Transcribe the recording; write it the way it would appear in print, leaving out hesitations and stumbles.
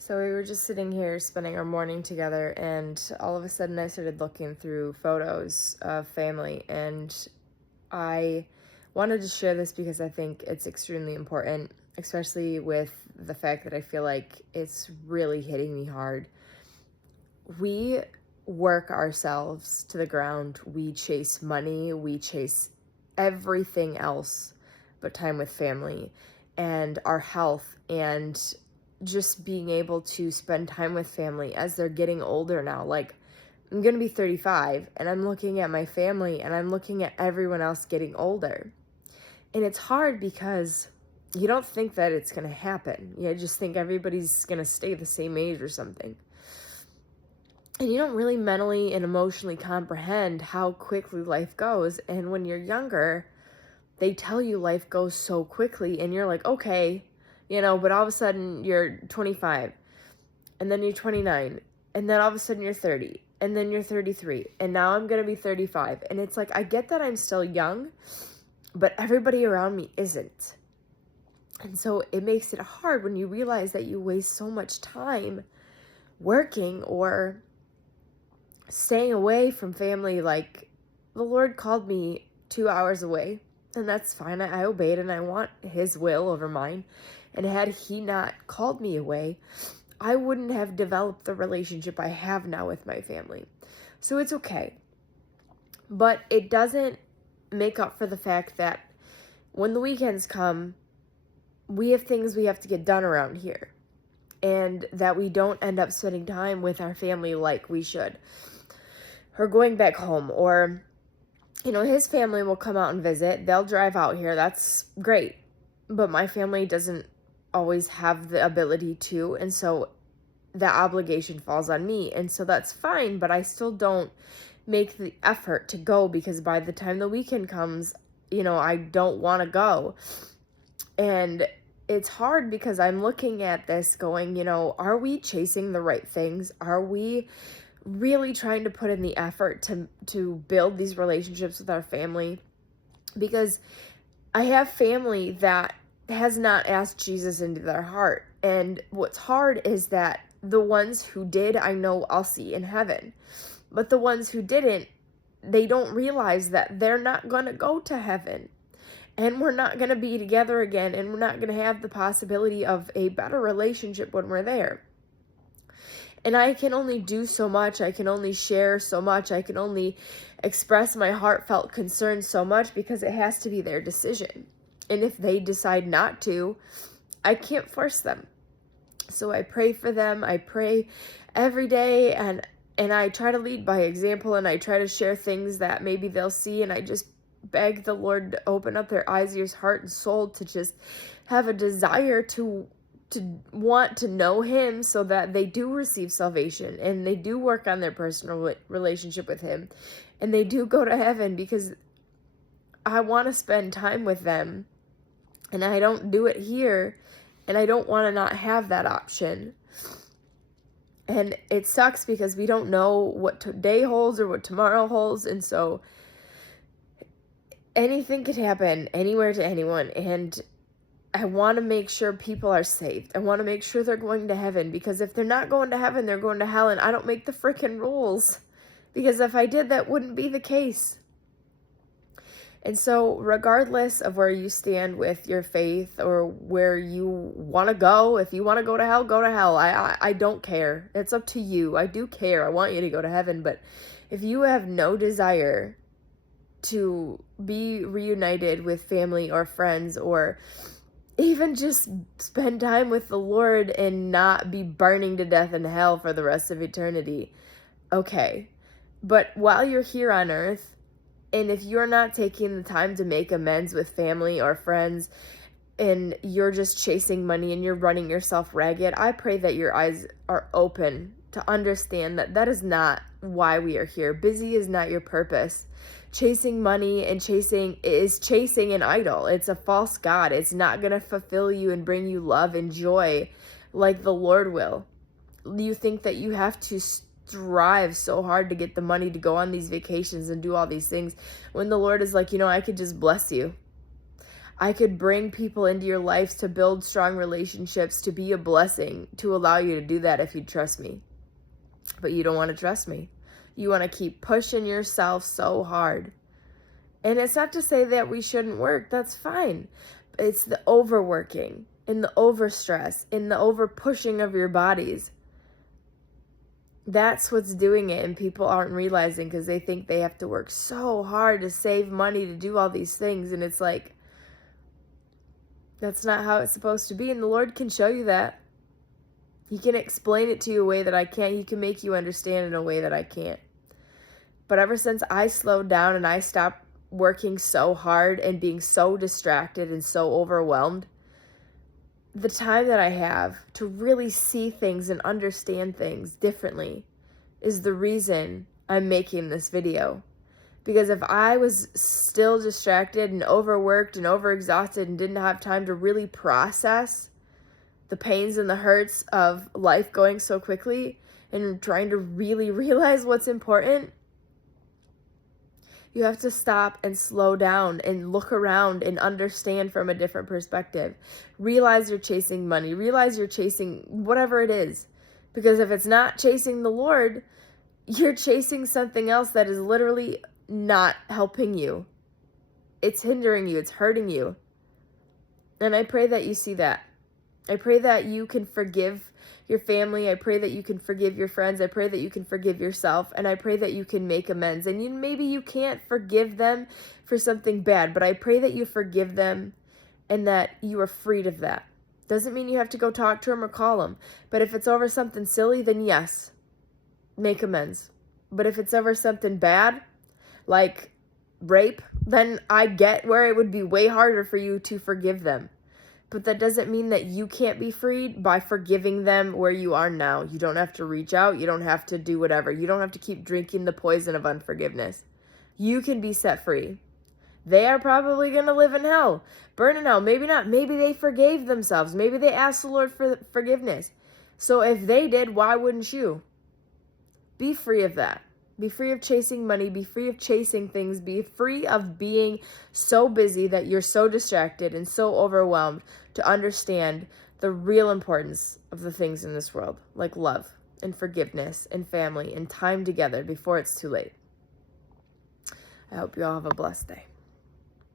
So we were just sitting here spending our morning together, and all of a sudden I started looking through photos of family, and I wanted to share this because I think it's extremely important, especially with the fact that I feel like it's really hitting me hard. We work ourselves to the ground, we chase money, we chase everything else but time with family and our health and just being able to spend time with family as they're getting older now. Like, I'm going to be 35 and I'm looking at my family and I'm looking at everyone else getting older. And it's hard because you don't think that it's going to happen. You just think everybody's going to stay the same age or something. And you don't really mentally and emotionally comprehend how quickly life goes. And when you're younger, they tell you life goes so quickly and you're like, okay, but all of a sudden you're 25 and then you're 29 and then all of a sudden you're 30 and then you're 33 and now I'm going to be 35. And it's like, I get that I'm still young, but everybody around me isn't. And so it makes it hard when you realize that you waste so much time working or staying away from family. Like, the Lord called me 2 hours away, and that's fine. I obeyed, and I want his will over mine. And had he not called me away, I wouldn't have developed the relationship I have now with my family. So it's okay. But it doesn't make up for the fact that when the weekends come, we have things we have to get done around here, and that we don't end up spending time with our family like we should, or going back home, or his family will come out and visit. They'll drive out here. That's great. But my family doesn't always have the ability to. And so that obligation falls on me. And so that's fine. But I still don't make the effort to go because by the time the weekend comes, I don't want to go. And it's hard because I'm looking at this going, are we chasing the right things? Are we really trying to put in the effort to build these relationships with our family? Because I have family that has not asked Jesus into their heart. And what's hard is that the ones who did, I know I'll see in heaven. But the ones who didn't, they don't realize that they're not going to go to heaven. And we're not going to be together again. And we're not going to have the possibility of a better relationship when we're there. And I can only do so much. I can only share so much. I can only express my heartfelt concern so much because it has to be their decision. And if they decide not to, I can't force them. So I pray for them. I pray every day, and I try to lead by example, and I try to share things that maybe they'll see, and I just beg the Lord to open up their eyes, ears, heart, and soul to just have a desire to want to know him so that they do receive salvation and they do work on their personal relationship with him and they do go to heaven, because I want to spend time with them and I don't do it here, and I don't want to not have that option. And it sucks because we don't know what today holds or what tomorrow holds, and so anything could happen anywhere to anyone. And I want to make sure people are saved. I want to make sure they're going to heaven, because if they're not going to heaven, they're going to hell, and I don't make the freaking rules, because if I did, that wouldn't be the case. And so regardless of where you stand with your faith or where you want to go, if you want to go to hell, go to hell. I don't care. It's up to you. I do care. I want you to go to heaven. But if you have no desire to be reunited with family or friends, or even just spend time with the Lord and not be burning to death in hell for the rest of eternity, okay. But while you're here on earth, and if you're not taking the time to make amends with family or friends, and you're just chasing money and you're running yourself ragged, I pray that your eyes are open to understand that that is not why we are here. Busy is not your purpose. Chasing money and chasing an idol. It's a false god. It's not going to fulfill you and bring you love and joy like the Lord will. You think that you have to strive so hard to get the money to go on these vacations and do all these things, when the Lord is like, I could just bless you. I could bring people into your life to build strong relationships, to be a blessing, to allow you to do that if you trust me. But you don't want to trust me. You want to keep pushing yourself so hard. And it's not to say that we shouldn't work. That's fine. It's the overworking and the overstress and the over pushing of your bodies. That's what's doing it, and people aren't realizing because they think they have to work so hard to save money to do all these things. And it's like, that's not how it's supposed to be. And the Lord can show you that. He can explain it to you a way that I can't. He can make you understand in a way that I can't. But ever since I slowed down and I stopped working so hard and being so distracted and so overwhelmed, the time that I have to really see things and understand things differently is the reason I'm making this video. Because if I was still distracted and overworked and overexhausted and didn't have time to really process the pains and the hurts of life going so quickly and trying to really realize what's important, you have to stop and slow down and look around and understand from a different perspective. Realize you're chasing money. Realize you're chasing whatever it is. Because if it's not chasing the Lord, you're chasing something else that is literally not helping you. It's hindering you. It's hurting you. And I pray that you see that. I pray that you can forgive your family. I pray that you can forgive your friends. I pray that you can forgive yourself. And I pray that you can make amends. And maybe you can't forgive them for something bad, but I pray that you forgive them and that you are freed of that. Doesn't mean you have to go talk to them or call them. But if it's over something silly, then yes, make amends. But if it's over something bad, like rape, then I get where it would be way harder for you to forgive them. But that doesn't mean that you can't be freed by forgiving them where you are now. You don't have to reach out. You don't have to do whatever. You don't have to keep drinking the poison of unforgiveness. You can be set free. They are probably going to live in hell, burn in hell. Maybe not. Maybe they forgave themselves. Maybe they asked the Lord for forgiveness. So if they did, why wouldn't you? Be free of that. Be free of chasing money. Be free of chasing things. Be free of being so busy that you're so distracted and so overwhelmed to understand the real importance of the things in this world, like love and forgiveness and family and time together before it's too late. I hope you all have a blessed day.